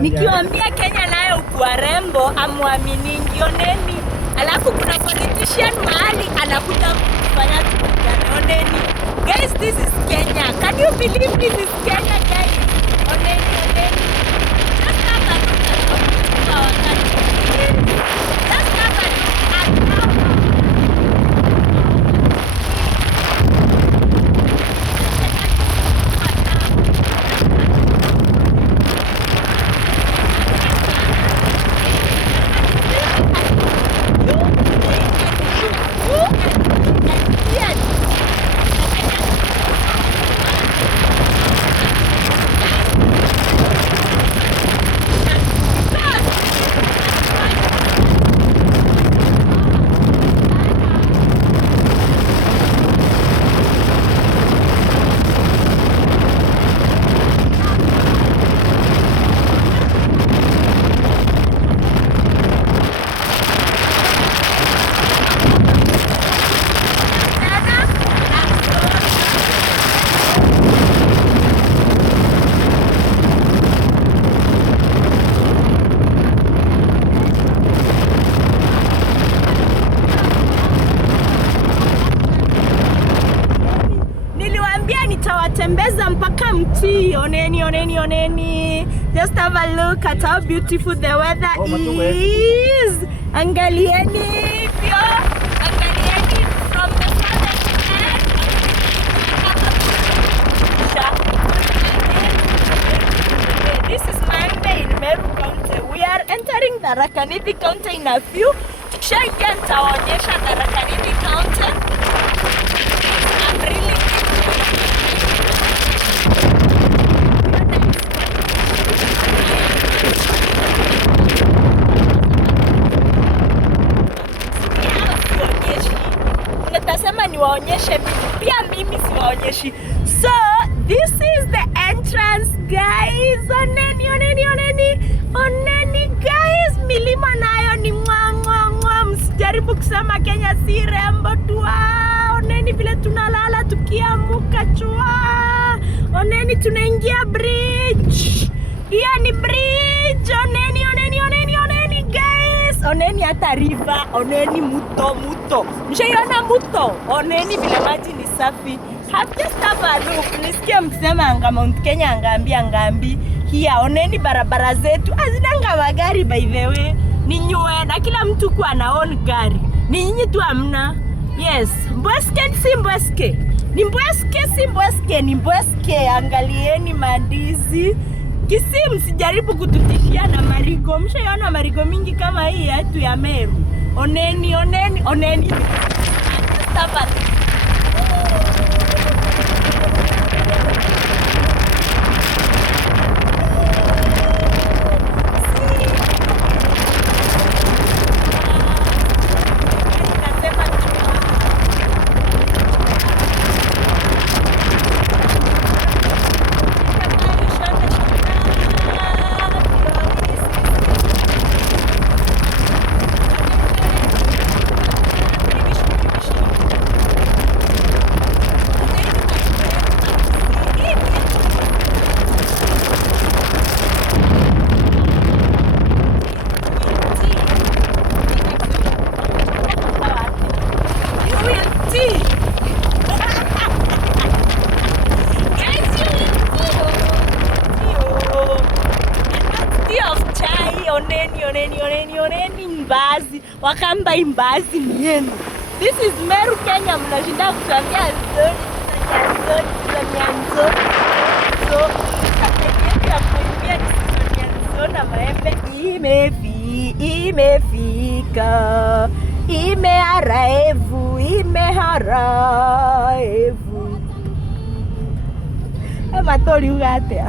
Nikiwaambia Kenya nayo ukuwa rembo, amuamini oneni. Alafu kuna politician mahali anakuja kufanya tukutane, oneni. Guys, this is Kenya. Can you believe this is Kenya, guys? Oneni. Just have a look at what people are doing. Just have a look at how tembeza mpaka mti. Oneni. Just have a look at how beautiful the weather is. Angalieni pio. Angalieni from the southern end. This is Mande in Meru County. We are entering Tharaka Nithi County in a few. Tukishaingia nitawaonyesha Tharaka Nithi County. Niwaonyeshe pia mimi siwaonyeshi. So this is the entrance, guys. Oneni guys, milima nayo ni mwa. Msijaribu kusema Kenya si rembo tu. Oneni vile tunalala tukiamuka chua. Oneni tunaingia bridge. Hiyo ni bridge. Oneni guys. Oneni hata river. Oneni muto. Mshaiona muto? Oneni vile maji ni safi. Just have a look. Nisikia msema anga Mount Kenya angambi. Here, oneni barabara zetu. Hazinanga magari by the way. Ni nyue na kila mtu kuwa na own gari. Ni nyinyi tu hamna. Yes. Mbweske si mbweske. Ni mbweske si mbweske. Ni mbweske. Angalieni mandizi. Kisii msijaribu kututishia na marigo. Mshaiona marigo mingi kama hii yetu ya Meru. Oneni. Stop. Oneni Mbazi. Wakamba Mbazi ni yenu. This is Meru Kenya. Mnashinda kutuambia zoni. So na maembe imefika. Imeharaevu. Matori ugate.